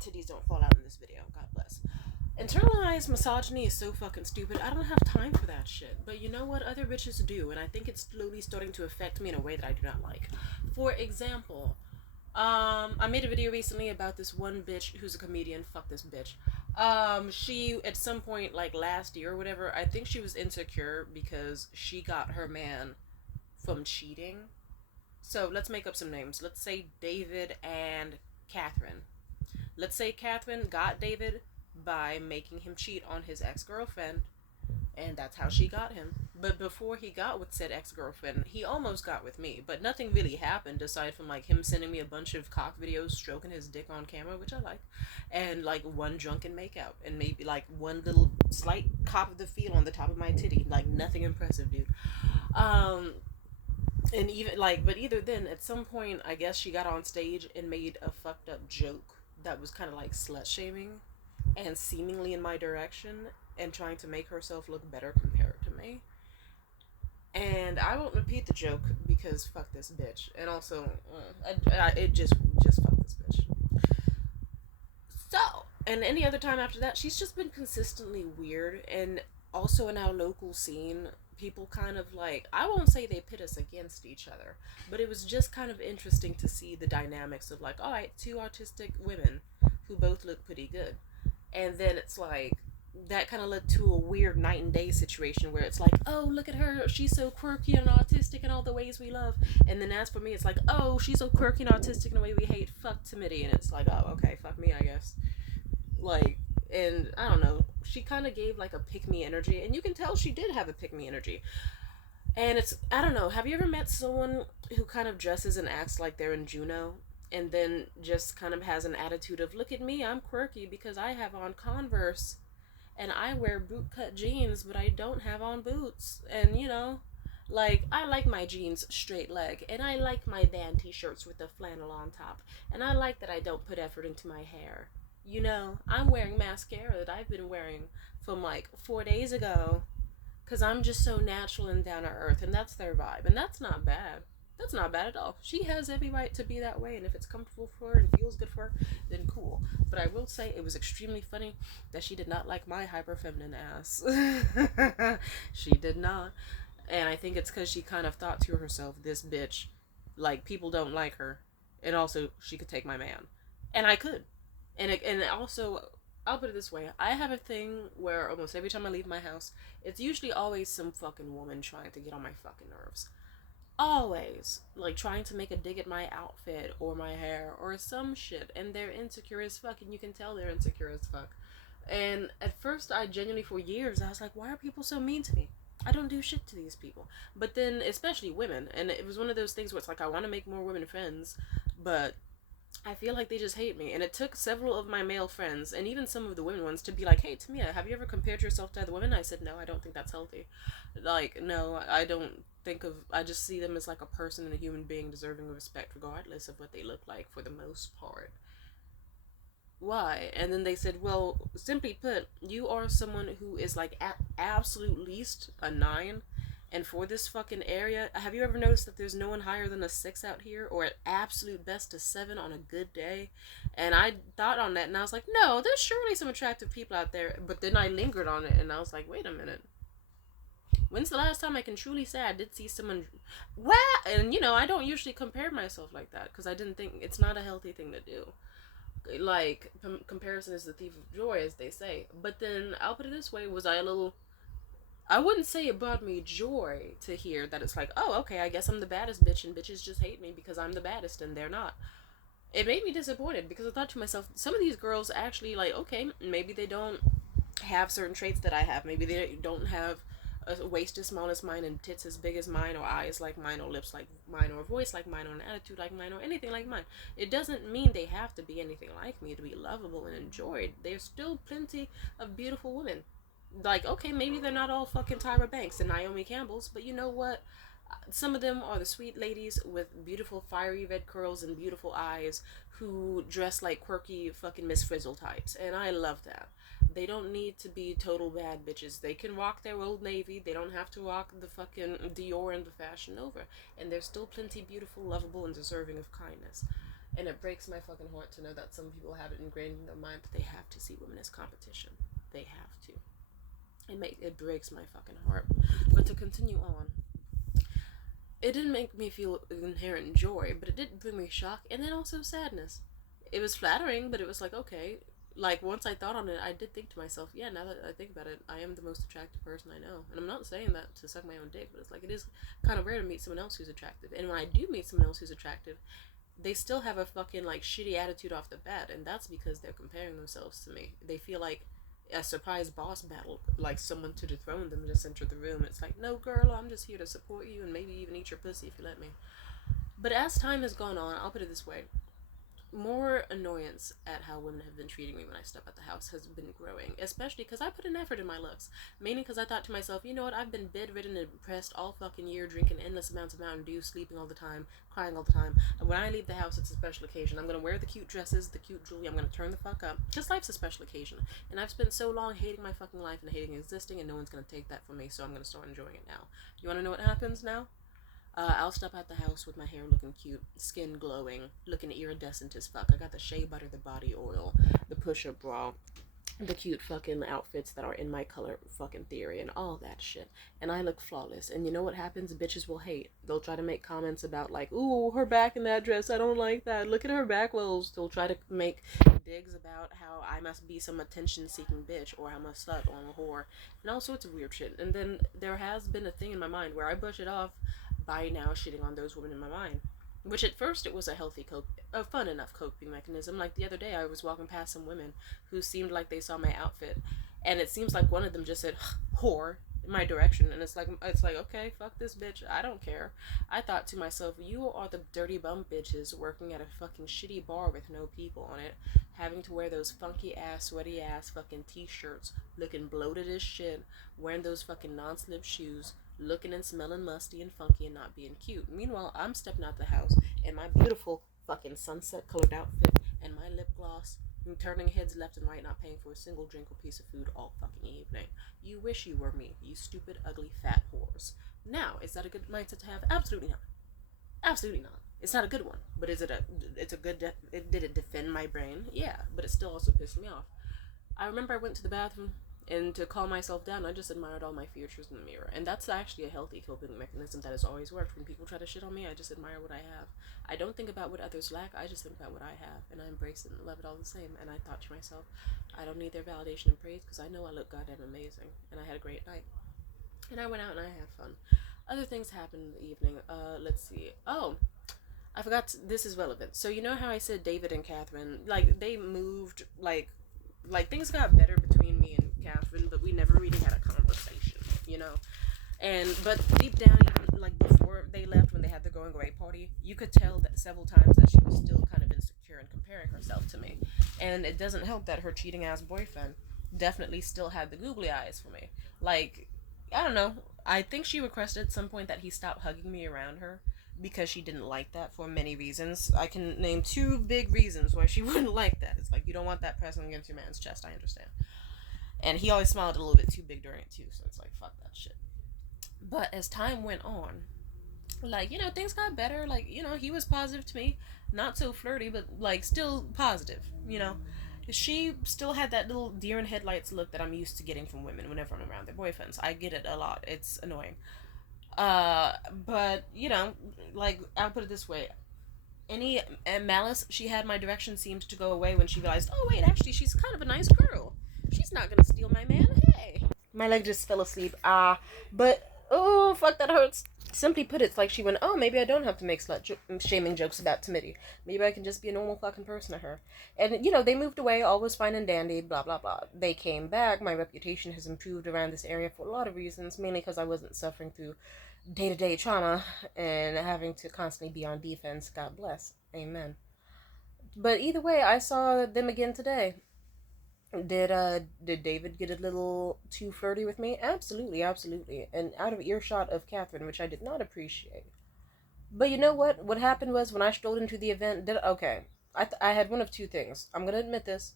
titties don't fall out in this video. God bless. Internalized misogyny is so fucking stupid. I don't have time for that shit. But you know what? Other bitches do, and I think it's slowly starting to affect me in a way that I do not like. For example, I made a video recently about this one bitch who's a comedian. Fuck this bitch. She at some point, like last year or whatever, I think she was insecure because she got her man from cheating. So let's make up some names. Let's say David and Catherine. Let's say Catherine got David by making him cheat on his ex-girlfriend, and that's how she got him. But before he got with said ex-girlfriend, he almost got with me, but nothing really happened aside from like him sending me a bunch of cock videos stroking his dick on camera, which I like, and like one drunken makeout, and maybe like one little slight cop of the feel on the top of my titty. Like nothing impressive, dude. um and even like, but either then, at some point, I guess she got on stage and made a fucked up joke that was kind of like slut shaming and seemingly in my direction and trying to make herself look better compared to me. And I won't repeat the joke because fuck this bitch. And also, it just fuck this bitch. So, and any other time after that, she's just been consistently weird. And also in our local scene, people kind of like, I won't say they pit us against each other, but it was just kind of interesting to see the dynamics of like, all right, two autistic women who both look pretty good. And then it's like, that kind of led to a weird night and day situation where it's like, oh, look at her, she's so quirky and autistic in all the ways we love. And then as for me, it's like, oh, she's so quirky and autistic in a way we hate, fuck timidity. And it's like, oh, okay, fuck me, I guess. Like, and I don't know, she kind of gave like a pick me energy, and you can tell she did have a pick me energy. And it's, I don't know, have you ever met someone who kind of dresses and acts like they're in Juno, and then just kind of has an attitude of, look at me, I'm quirky because I have on Converse and I wear bootcut jeans, but I don't have on boots. And you know, like, I like my jeans straight leg, and I like my band t-shirts with the flannel on top, and I like that I don't put effort into my hair. You know, I'm wearing mascara that I've been wearing from like 4 days ago because I'm just so natural and down to earth, and that's their vibe, and that's not bad. That's not bad at all. She has every right to be that way, and if it's comfortable for her and feels good for her, then cool. But I will say it was extremely funny that she did not like my hyper feminine ass. She did not. And I think it's because she kind of thought to herself, this bitch, like, people don't like her, and also she could take my man. And I could. And also, I'll put it this way, I have a thing where almost every time I leave my house, it's usually always some fucking woman trying to get on my fucking nerves. Always. Like, trying to make a dig at my outfit or my hair or some shit, and they're insecure as fuck, and you can tell they're insecure as fuck. And at first, I genuinely, for years, I was like, why are people so mean to me? I don't do shit to these people. But then, especially women, and it was one of those things where it's like, I want to make more women friends, but I feel like they just hate me. And it took several of my male friends, and even some of the women ones, to be like, hey, Tamia, have you ever compared yourself to other women? I said, no, I don't think that's healthy. Like, no, I don't think of, I just see them as like a person and a human being deserving of respect regardless of what they look like for the most part. Why? And then they said, well, simply put, you are someone who is like at absolute least a 9. And for this fucking area, have you ever noticed that there's no one higher than a 6 out here? Or at absolute best a 7 on a good day? And I thought on that, and I was like, no, there's surely some attractive people out there. But then I lingered on it, and I was like, wait a minute. When's the last time I can truly say I did see someone? Well, and you know, I don't usually compare myself like that, because I didn't think, it's not a healthy thing to do. Like, comparison is the thief of joy, as they say. But then, I'll put it this way, was I a little, I wouldn't say it brought me joy to hear that it's like, oh, okay, I guess I'm the baddest bitch, and bitches just hate me because I'm the baddest and they're not. It made me disappointed, because I thought to myself, some of these girls actually, like, okay, maybe they don't have certain traits that I have. Maybe they don't have a waist as small as mine, and tits as big as mine, or eyes like mine, or lips like mine, or a voice like mine, or an attitude like mine, or anything like mine. It doesn't mean they have to be anything like me to be lovable and enjoyed. There's still plenty of beautiful women. Like, okay, maybe they're not all fucking Tyra Banks and Naomi Campbell's, but you know what? Some of them are the sweet ladies with beautiful fiery red curls and beautiful eyes who dress like quirky fucking Miss Frizzle types, and I love that. They don't need to be total bad bitches. They can rock their Old Navy. They don't have to rock the fucking Dior and the Fashion Nova. And they're still plenty beautiful, lovable, and deserving of kindness. And it breaks my fucking heart to know that some people have it ingrained in their mind that they have to see women as competition. They have to. It breaks my fucking heart. But to continue on, it didn't make me feel inherent joy, but it did bring me shock and then also sadness. It was flattering, but it was like, okay. Like, once I thought on it, I did think to myself, yeah, now that I think about it, I am the most attractive person I know. And I'm not saying that to suck my own dick, but it's like, it is kind of rare to meet someone else who's attractive. And when I do meet someone else who's attractive, they still have a fucking, like, shitty attitude off the bat. And that's because they're comparing themselves to me. They feel like a surprise boss battle, like someone to dethrone them just entered the room. It's like, no, girl, I'm just here to support you and maybe even eat your pussy if you let me. But as time has gone on, I'll put it this way, more annoyance at how women have been treating me when I step out the house has been growing, especially because I put an effort in my looks. Mainly because I thought to myself, you know what, I've been bedridden and depressed all fucking year, drinking endless amounts of Mountain Dew, sleeping all the time, crying all the time. And when I leave the house, it's a special occasion. I'm going to wear the cute dresses, the cute jewelry, I'm going to turn the fuck up. Just life's a special occasion. And I've spent so long hating my fucking life and hating existing, and no one's going to take that from me, so I'm going to start enjoying it now. You want to know what happens now? I'll step out the house with my hair looking cute, skin glowing, looking iridescent as fuck. I got the shea butter, the body oil, the push-up bra, the cute fucking outfits that are in my color fucking theory and all that shit. And I look flawless. And you know what happens? Bitches will hate. They'll try to make comments about like, ooh, her back in that dress, I don't like that. Look at her back wells. They'll try to make digs about how I must be some attention-seeking bitch or I'm a slut or I'm a whore and all sorts of weird shit. And then there has been a thing in my mind where I brush it off by now shitting on those women in my mind. Which at first it was a fun enough coping mechanism. Like the other day, I was walking past some women who seemed like they saw my outfit, and it seems like one of them just said "whore" in my direction, and it's like okay, fuck this bitch, I don't care. I thought to myself, you are the dirty bum bitches working at a fucking shitty bar with no people on it, having to wear those funky ass, sweaty ass fucking t-shirts, looking bloated as shit, wearing those fucking non-slip shoes, looking and smelling musty and funky and not being cute. Meanwhile, I'm stepping out the house in my beautiful fucking sunset colored outfit and my lip gloss and turning heads left and right, not paying for a single drink or piece of food all fucking evening. You wish you were me, you stupid, ugly, fat whores. Now, is that a good mindset to have? Absolutely not. Absolutely not. It's not a good one. But it's a good, did it defend my brain? Yeah, but it still also pissed me off. I remember I went to the bathroom, and to calm myself down, I just admired all my features in the mirror. And that's actually a healthy coping mechanism that has always worked. When people try to shit on me, I just admire what I have. I don't think about what others lack, I just think about what I have. And I embrace it and love it all the same. And I thought to myself, I don't need their validation and praise because I know I look goddamn amazing. And I had a great night. And I went out and I had fun. Other things happened in the evening. Let's see. Oh, I forgot this is relevant. So you know how I said David and Catherine, like they moved, like things got better between me and Catherine, but we never really had a conversation, you know. And but deep down, even like before they left, when they had the going away party, you could tell that several times that she was still kind of insecure and comparing herself to me. And it doesn't help that her cheating ass boyfriend definitely still had the googly eyes for me. Like, I don't know. I think she requested at some point that he stop hugging me around her because she didn't like that for many reasons. I can name two big reasons why she wouldn't like that. It's like, you don't want that pressing against your man's chest, I understand. And he always smiled a little bit too big during it too, so it's like, fuck that shit. But as time went on, like, you know, things got better. Like, you know, he was positive to me. Not so flirty, but, like, still positive, you know. She still had that little deer in headlights look that I'm used to getting from women whenever I'm around their boyfriends. I get it a lot. It's annoying. But, you know, like, I'll put it this way. Any malice she had my direction seemed to go away when she realized, oh, wait, actually, she's kind of a nice girl. She's not gonna steal my man. Hey. My leg just fell asleep. But, oh, fuck, that hurts. Simply put, it's like she went, oh, maybe I don't have to make shaming jokes about timidity. Maybe I can just be a normal fucking person to her. And, you know, they moved away, all was fine and dandy, blah, blah, blah. They came back. My reputation has improved around this area for a lot of reasons, mainly because I wasn't suffering through day-to-day trauma and having to constantly be on defense. God bless. Amen. But either way, I saw them again today. Did David get a little too flirty with me? Absolutely, absolutely. And out of earshot of Catherine, which I did not appreciate. But you know what? What happened was when I strolled into the event, okay. I had one of two things. I'm gonna admit this.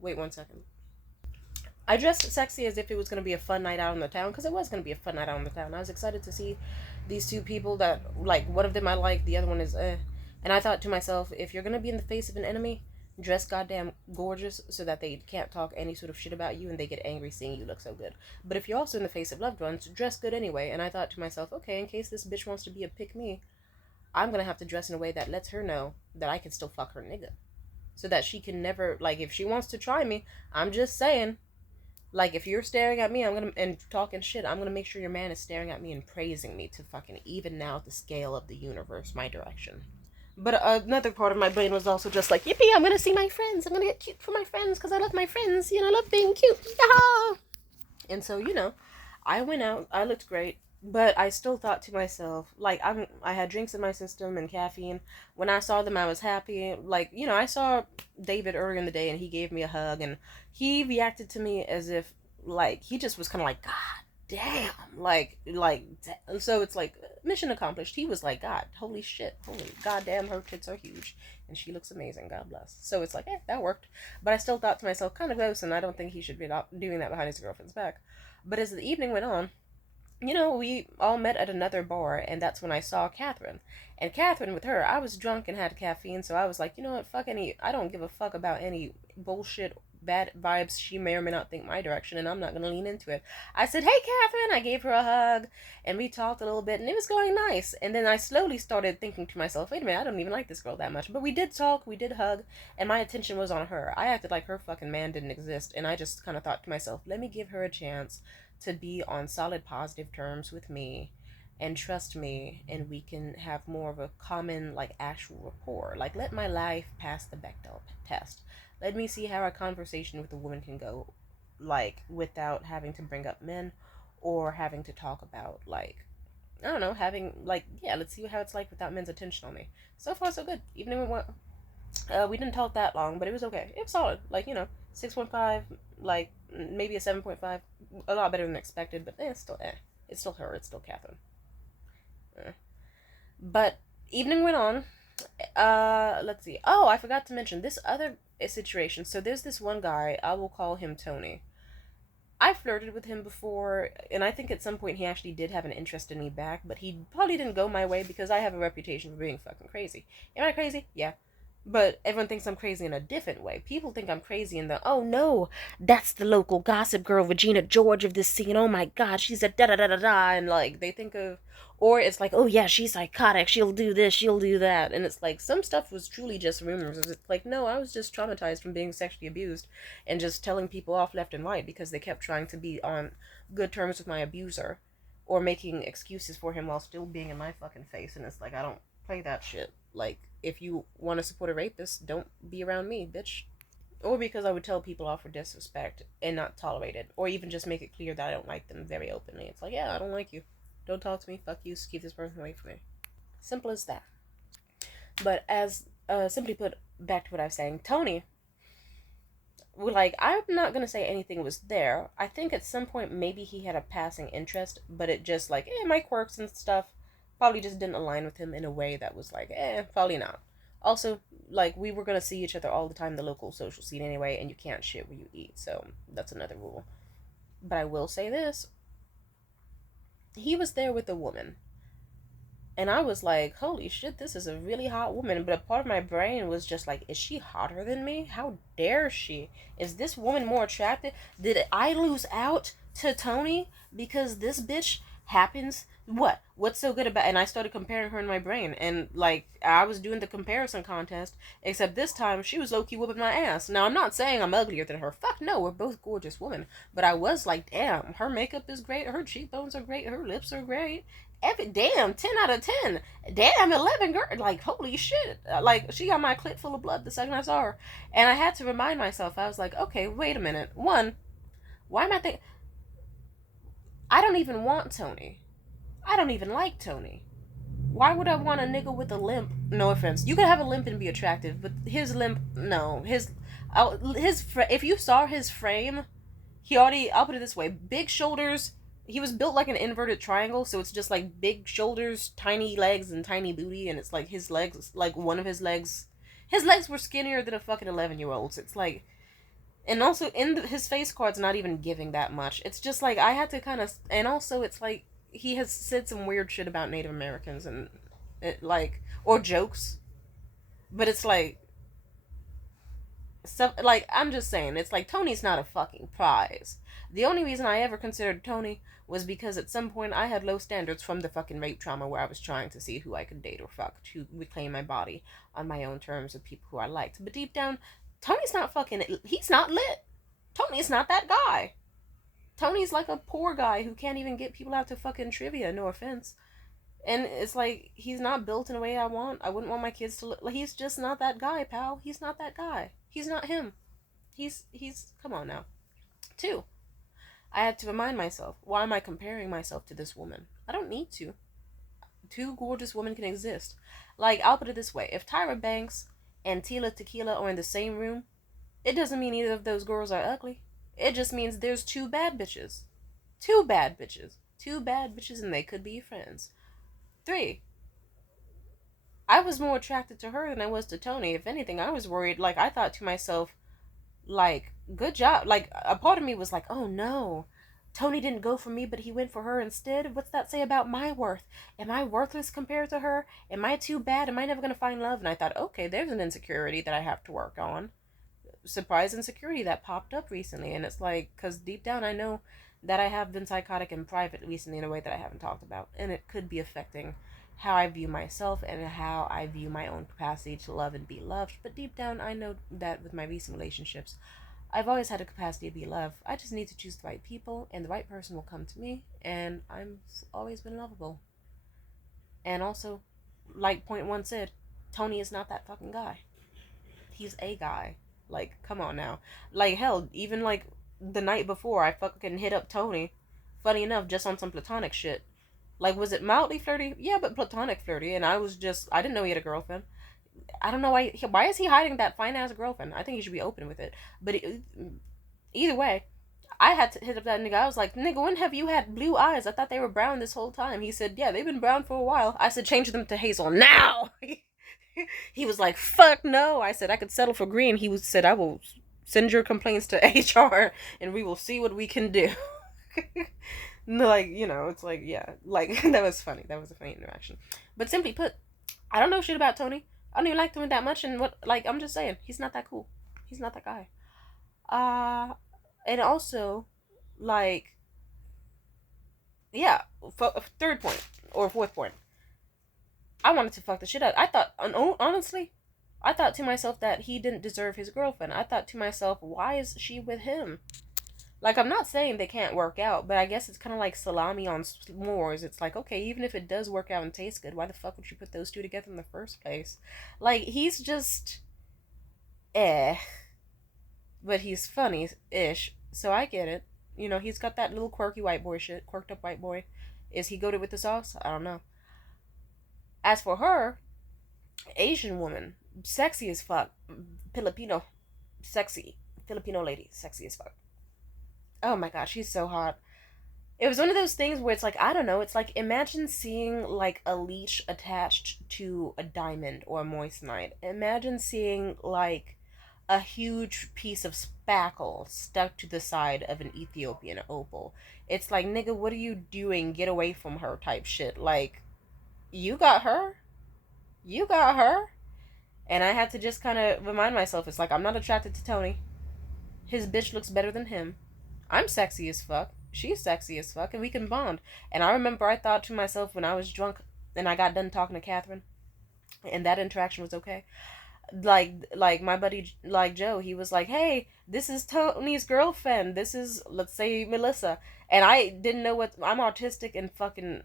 Wait 1 second. I dressed sexy as if it was going to be a fun night out in the town, because it was going to be a fun night out in the town. I was excited to see these two people that, like, one of them I like, the other one is And I thought to myself, if you're gonna be in the face of an enemy, dress goddamn gorgeous so that they can't talk any sort of shit about you and they get angry seeing you look so good. But if you're also in the face of loved ones, dress good anyway. And I thought to myself, okay, in case this bitch wants to be a pick me, I'm gonna have to dress in a way that lets her know that I can still fuck her nigga. So that she can never, like, if she wants to try me, I'm just saying, like, if you're staring at me, I'm gonna, and talking shit, I'm gonna make sure your man is staring at me and praising me to fucking even out the scale of the universe my direction. But another part of my brain was also just like, yippee, I'm gonna see my friends. I'm gonna get cute for my friends because I love my friends. You know, I love being cute. Yaha! And so, I went out. I looked great. But I still thought to myself, like, I had drinks in my system and caffeine. When I saw them, I was happy. Like, I saw David earlier in the day and he gave me a hug and he reacted to me as if, like, he just was kind of like, God damn. So it's like, mission accomplished. He was like, God, holy shit. Holy goddamn, her tits are huge. And she looks amazing. God bless. So it's like, that worked. But I still thought to myself, kind of gross, and I don't think he should be doing that behind his girlfriend's back. But as the evening went on, we all met at another bar, and that's when I saw Catherine. And Catherine, with her, I was drunk and had caffeine, so I was like, you know what, I don't give a fuck about any bullshit, bad vibes she may or may not think my direction, and I'm not gonna lean into it. I said, hey, Catherine, I gave her a hug, and we talked a little bit, and it was going nice. And then I slowly started thinking to myself, wait a minute, I don't even like this girl that much. But we did talk, we did hug, and my attention was on her. I acted like her fucking man didn't exist, and I just kind of thought to myself, let me give her a chance to be on solid positive terms with me and trust me, and we can have more of a common, like, actual rapport. Like, let my life pass the Bechdel test. Let me see how our conversation with a woman can go, like, without having to bring up men or having to talk about, like, I don't know, having, like, yeah, let's see how it's like without men's attention on me. So far, so good. Even if we didn't talk that long, but it was okay. It was solid. Like, 6.5, like, maybe a 7.5. A lot better than expected, but it's still It's still her. It's still Catherine. But evening went on. Let's see. Oh, I forgot to mention this other situation. So there's this one guy. I will call him Tony. I flirted with him before, and I think at some point he actually did have an interest in me back, but he probably didn't go my way because I have a reputation for being fucking crazy. Am I crazy? Yeah. But everyone thinks I'm crazy in a different way. People think I'm crazy in the, oh no, that's the local gossip girl, Regina George of this scene. Oh my god, she's a da da da da da. And like, they think of, or it's like, oh yeah, she's psychotic. She'll do this, she'll do that. And it's like, some stuff was truly just rumors. It's like, no, I was just traumatized from being sexually abused and just telling people off left and right because they kept trying to be on good terms with my abuser or making excuses for him while still being in my fucking face. And it's like, I don't play that shit. Like, if you want to support a rapist, don't be around me, bitch. Or because I would tell people off for disrespect and not tolerate it. Or even just make it clear that I don't like them very openly. It's like, yeah, I don't like you. Don't talk to me. Fuck you. Keep this person away from me. Simple as that. But as simply put, back to what I was saying, Tony, like, I'm not gonna say anything was there. I think at some point maybe he had a passing interest, but it just like, my quirks and stuff probably just didn't align with him in a way that was like, probably not. Also, like, we were gonna see each other all the time in the local social scene anyway, and you can't shit where you eat, so that's another rule. But I will say this: he was there with a woman. And I was like, holy shit, this is a really hot woman. But a part of my brain was just like, is she hotter than me? How dare she? Is this woman more attractive? Did I lose out to Tony because this bitch happens? What's so good about? And I started comparing her in my brain, and like, I was doing the comparison contest, except this time she was low-key whooping my ass. Now, I'm not saying I'm uglier than her. Fuck no, we're both gorgeous women. But I was like, damn, her makeup is great, her cheekbones are great, her lips are great. Damn, 10 out of 10. Damn, 11, girl. Like, holy shit. Like, she got my clit full of blood the second I saw her. And I had to remind myself, I was like, okay, wait a minute. One, why am I thinking? I don't even want Tony. I don't even like Tony. Why would I want a nigga with a limp? No offense. You could have a limp and be attractive, but his limp, no. If you saw his frame, I'll put it this way, big shoulders. He was built like an inverted triangle, so it's just like big shoulders, tiny legs, and tiny booty, and it's like his legs, like one of his legs were skinnier than a fucking 11-year-old's. It's like, and also his face card's not even giving that much. It's just like, I had to kind of, and also it's like, he has said some weird shit about Native Americans, and it, like, or jokes. But it's like stuff like I'm just saying, it's like Tony's not a fucking prize. The only reason I ever considered Tony was because at some point I had low standards from the fucking rape trauma where I was trying to see who I could date or fuck to reclaim my body on my own terms with people who I liked. But deep down, Tony's not fucking. He's not lit. Tony's not that guy. Tony's like a poor guy who can't even get people out to fucking trivia. No offense. And it's like he's not built in a way I want. I wouldn't want my kids to look like he's just not that guy, pal. He's not that guy. He's not him. He's come on now. Two, I had to remind myself, why am I comparing myself to this woman? I don't need to. Two gorgeous women can exist. Like, I'll put it this way. If Tyra Banks and Tila Tequila are in the same room, it doesn't mean either of those girls are ugly. It just means there's two bad bitches. Two bad bitches. Two bad bitches and they could be friends. Three, I was more attracted to her than I was to Tony. If anything, I was worried. Like, I thought to myself, like, good job. Like, a part of me was like, oh no, Tony didn't go for me, but he went for her instead. What's that say about my worth? Am I worthless compared to her? Am I too bad? Am I never going to find love? And I thought, okay, there's an insecurity that I have to work on. Surprise insecurity that popped up recently. And it's like, because deep down, I know that I have been psychotic in private recently in a way that I haven't talked about. And it could be affecting how I view myself and how I view my own capacity to love and be loved. But deep down, I know that with my recent relationships, I've always had a capacity to be loved. I just need to choose the right people, and the right person will come to me, and I'm always been lovable. And also, like point one said, Tony is not that fucking guy. He's a guy. Like, come on now. Like, hell, even like the night before, I fucking hit up Tony. Funny enough, just on some platonic shit. Like, was it mildly flirty? Yeah, but platonic flirty. And I didn't know he had a girlfriend. I don't know why is he hiding that fine ass girlfriend? I think he should be open with it. But either way, I had to hit up that nigga. I was like, nigga, when have you had blue eyes? I thought they were brown this whole time. He said, yeah, they've been brown for a while. I said, change them to hazel now. He was like, fuck no. I said, I could settle for green. Said, I will send your complaints to HR and we will see what we can do. Like, it's like, yeah. Like, that was funny. That was a funny interaction. But simply put, I don't know shit about Tony. I don't even like Tony that much. And I'm just saying, he's not that cool. He's not that guy. Uh, and also, like, yeah, third point or fourth point. I wanted to fuck the shit out. I thought, honestly, I thought to myself that he didn't deserve his girlfriend. I thought to myself, why is she with him? Like, I'm not saying they can't work out, but I guess it's kind of like salami on s'mores. It's like, okay, even if it does work out and taste good, why the fuck would you put those two together in the first place? Like, he's just eh. But he's funny-ish, so I get it. He's got that little quirky white boy shit, quirked up white boy. Is he goated with the sauce? I don't know. As for her, Asian woman, sexy as fuck. Filipino, sexy. Filipino lady, sexy as fuck. Oh my god, she's so hot. It was one of those things where it's like, I don't know, it's like imagine seeing like a leash attached to a diamond or a moissanite. Imagine seeing like a huge piece of spackle stuck to the side of an Ethiopian opal. It's like, nigga, what are you doing? Get away from her type shit. Like, you got her? You got her? And I had to just kind of remind myself, it's like, I'm not attracted to Tony. His bitch looks better than him. I'm sexy as fuck. She's sexy as fuck, and we can bond. And I remember I thought to myself when I was drunk and I got done talking to Catherine, and that interaction was okay. Like my buddy, like Joe, he was like, hey, this is Tony's girlfriend. This is, let's say, Melissa. And I didn't know I'm autistic and fucking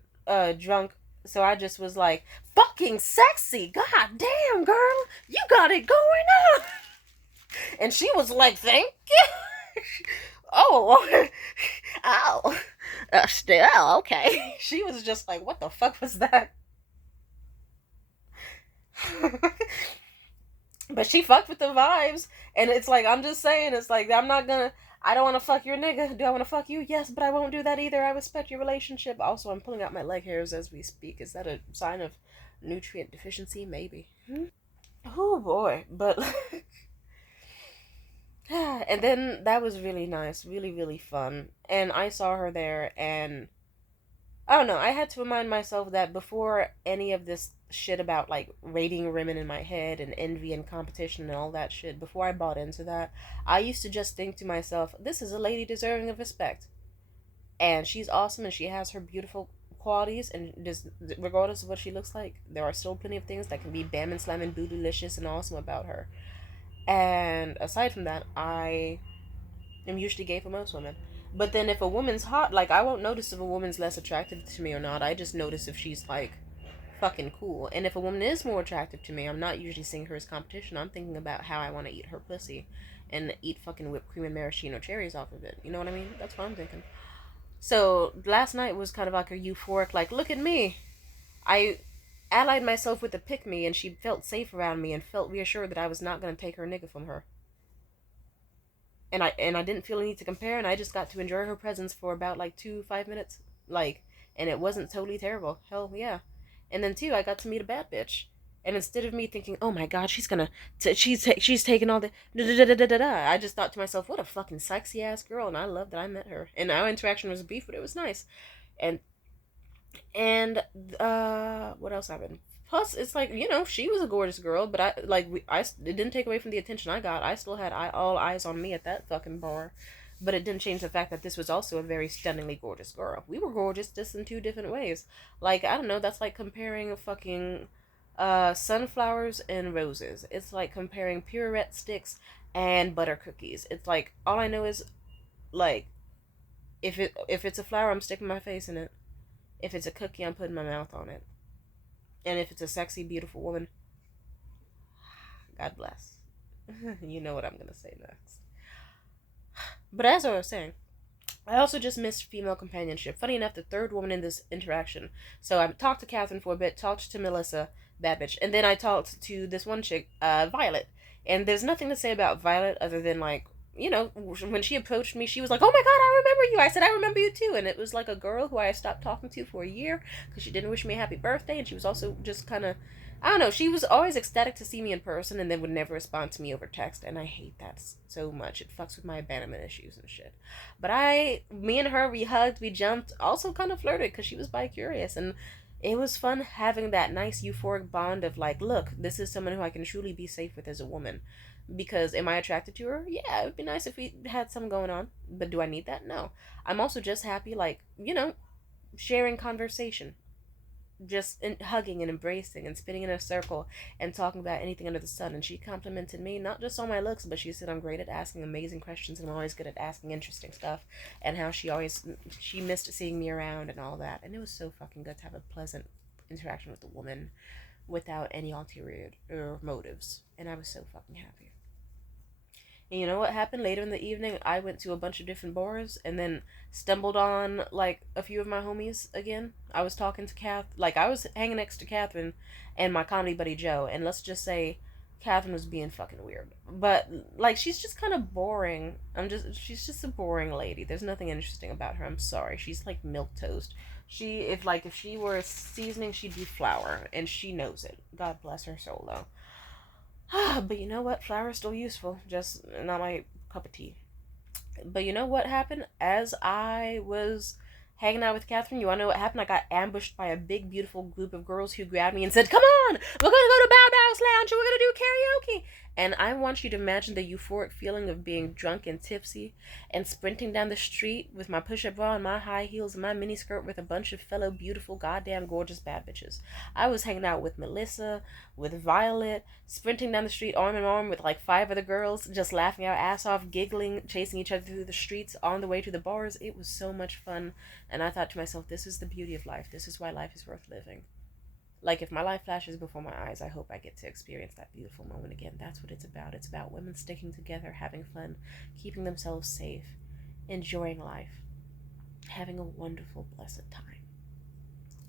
drunk. So I just was like, fucking sexy. God damn, girl. You got it going on. And she was like, thank you. Oh, oh, still okay. She was just like, what the fuck was that? But she fucked with the vibes, and it's like, I'm just saying, it's like, I don't want to fuck your nigga. Do I want to fuck you? Yes, but I won't do that either. I respect your relationship. Also, I'm pulling out my leg hairs as we speak. Is that a sign of nutrient deficiency? Maybe. Oh boy, but and then that was really nice, really, really fun. And I saw her there, and I don't know, I had to remind myself that before any of this shit about like rating women in my head and envy and competition and all that shit, before I bought into that, I used to just think to myself, this is a lady deserving of respect. And she's awesome and she has her beautiful qualities, and just regardless of what she looks like, there are still plenty of things that can be bam and slam and bootylicious and awesome about her. And aside from that, I am usually gay for most women. But then if a woman's hot, like I won't notice if a woman's less attractive to me or not. I just notice if she's like fucking cool. And if a woman is more attractive to me, I'm not usually seeing her as competition. I'm thinking about how I want to eat her pussy and eat fucking whipped cream and maraschino cherries off of it. You know what I mean? That's what I'm thinking. So last night was kind of like a euphoric, like, look at me. I allied myself with a pick me, and she felt safe around me and felt reassured that I was not going to take her nigga from her. And I didn't feel a need to compare, and I just got to enjoy her presence for about like 2 5 minutes, like, and it wasn't totally terrible. Hell yeah. And then too, I got to meet a bad bitch. And instead of me thinking, "Oh my God, she's gonna, she's taking all the da da da da da da," I just thought to myself, "What a fucking sexy ass girl," and I loved that I met her. And our interaction was brief, but it was nice. And what else happened? Plus, it's like, she was a gorgeous girl, but it didn't take away from the attention I got. I still had all eyes on me at that fucking bar, but it didn't change the fact that this was also a very stunningly gorgeous girl. We were gorgeous, just in two different ways. Like, I don't know. That's like comparing fucking sunflowers and roses. It's like comparing Purette sticks and butter cookies. It's like, all I know is, like, if it's a flower, I'm sticking my face in it. If it's a cookie, I'm putting my mouth on it. And if it's a sexy, beautiful woman, God bless. You know what I'm gonna say next. But as I was saying, I also just missed female companionship. Funny enough, the third woman in this interaction. So I talked to Catherine for a bit, talked to Melissa, bad bitch, and then I talked to this one chick, Violet. And there's nothing to say about Violet other than, like, when she approached me, she was like, "Oh my God, I remember you." I said, "I remember you too." And it was like a girl who I stopped talking to for a year because she didn't wish me a happy birthday, and she was also just kind of, I don't know. She was always ecstatic to see me in person, and then would never respond to me over text, and I hate that so much. It fucks with my abandonment issues and shit. But me and her, we hugged, we jumped, also kind of flirted because she was bi curious, and it was fun having that nice euphoric bond of like, look, this is someone who I can truly be safe with as a woman. Because am I attracted to her? Yeah, it would be nice if we had some going on. But do I need that? No. I'm also just happy, like, sharing conversation, just hugging and embracing and spinning in a circle and talking about anything under the sun. And she complimented me not just on my looks, but she said I'm great at asking amazing questions and I'm always good at asking interesting stuff, and how she missed seeing me around and all that. And it was so fucking good to have a pleasant interaction with a woman without any ulterior motives, and I was so fucking happy. And you know what happened later in the evening? I went to a bunch of different bars and then stumbled on like a few of my homies again. I was talking to I was hanging next to Catherine and my comedy buddy Joe, and let's just say Catherine was being fucking weird. But like she's just kind of boring. She's just a boring lady. There's nothing interesting about her. I'm sorry. She's like milk toast. If she were a seasoning, she'd be flour, and she knows it. God bless her soul though. But you know what? Flour is still useful, just not my cup of tea. But you know what happened? As I was hanging out with Catherine, you wanna know what happened? I got ambushed by a big, beautiful group of girls who grabbed me and said, "Come on, we're gonna go to Bow Bow's Lounge and we're gonna do karaoke." And I want you to imagine the euphoric feeling of being drunk and tipsy and sprinting down the street with my push-up bra and my high heels and my miniskirt with a bunch of fellow beautiful, goddamn gorgeous bad bitches. I was hanging out with Melissa, with Violet, sprinting down the street arm in arm with like 5 other girls, just laughing our ass off, giggling, chasing each other through the streets on the way to the bars. It was so much fun, and I thought to myself, this is the beauty of life. This is why life is worth living. Like, if my life flashes before my eyes, I hope I get to experience that beautiful moment again. That's what it's about. It's about women sticking together, having fun, keeping themselves safe, enjoying life, having a wonderful, blessed time.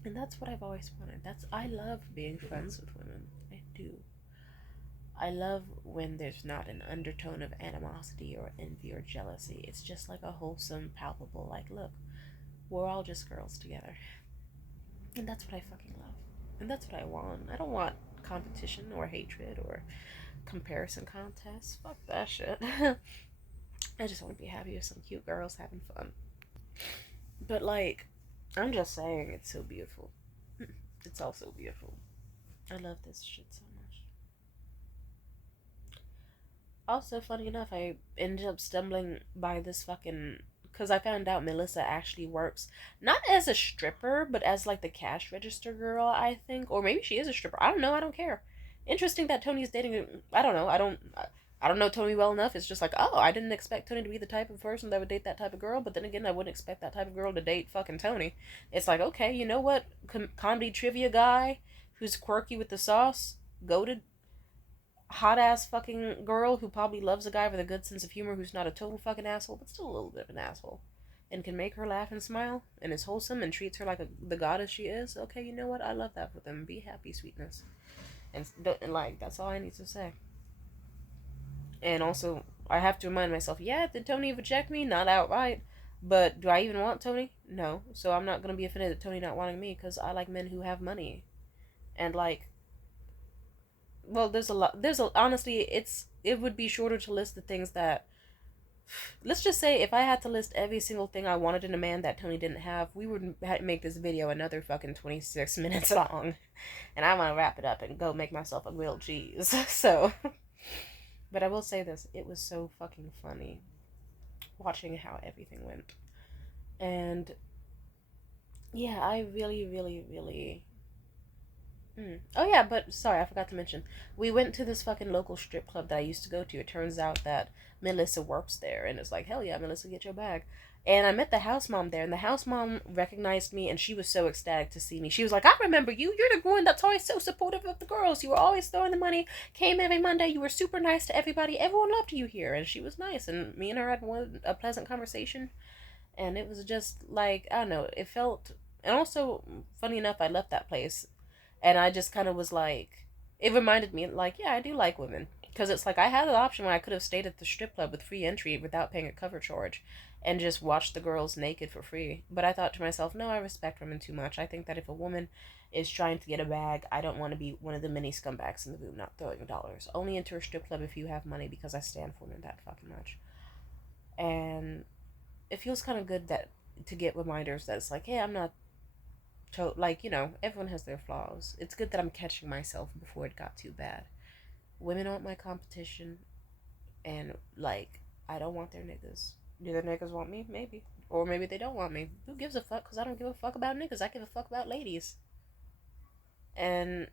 And that's what I've always wanted. I love being friends with women. I do. I love when there's not an undertone of animosity or envy or jealousy. It's just like a wholesome, palpable, like, look, we're all just girls together. And that's what I fucking love. And that's what I want. I don't want competition or hatred or comparison contests. Fuck that shit. I just want to be happy with some cute girls having fun. But, like, I'm just saying, it's so beautiful. It's all so beautiful. I love this shit so much. Also, funny enough, I ended up stumbling by this fucking. Because I found out Melissa actually works not as a stripper, but as like the cash register girl, I think. Or maybe she is a stripper. I don't know. I don't care. Interesting that Tony's dating. I don't know. I don't know Tony well enough. It's just like, oh, I didn't expect Tony to be the type of person that would date that type of girl. But then again, I wouldn't expect that type of girl to date fucking Tony. It's like, okay, you know what? Comedy trivia guy who's quirky with the sauce. Go to hot ass fucking girl who probably loves a guy with a good sense of humor who's not a total fucking asshole, but still a little bit of an asshole, and can make her laugh and smile, and is wholesome and treats her like the goddess she is. Okay, you know what? I love that for them. Be happy, sweetness, and like that's all I need to say. And also, I have to remind myself, yeah, did Tony reject me? Not outright. But do I even want Tony? No. So I'm not gonna be offended at Tony not wanting me because I like men who have money. And like, well, there's a lot. Honestly, it would be shorter to list the things that. Let's just say if I had to list every single thing I wanted in a man that Tony didn't have, we would make this video another fucking 26 minutes long. And I want to wrap it up and go make myself a grilled cheese. So, but I will say this: it was so fucking funny watching how everything went, and yeah, I really, really, really. Oh yeah, but sorry, I forgot to mention. We went to this fucking local strip club that I used to go to. It turns out that Melissa works there, and it's like, hell yeah, Melissa, get your bag. And I met the house mom there, and the house mom recognized me, and she was so ecstatic to see me. She was like, I remember you. You're the one that's always so supportive of the girls. You were always throwing the money, came every Monday. You were super nice to everybody. Everyone loved you here. And she was nice, and me and her had a pleasant conversation. And it was just like, I don't know, it felt. And also, funny enough, I left that place and I just kind of was like, it reminded me, like, yeah, I do like women. Because it's like I had an option where I could have stayed at the strip club with free entry without paying a cover charge and just watched the girls naked for free. But I thought to myself, no, I respect women too much. I think that if a woman is trying to get a bag, I don't want to be one of the many scumbags in the room not throwing dollars. Only enter a strip club if you have money because I stand for women that fucking much. And it feels kind of good that to get reminders that it's like, hey, I'm not like, everyone has their flaws. It's good that I'm catching myself before it got too bad. Women aren't my competition, and like, I don't want their niggas. Do their niggas want me? Maybe. Or maybe they don't want me. Who gives a fuck? Because I don't give a fuck about niggas. I give a fuck about ladies. And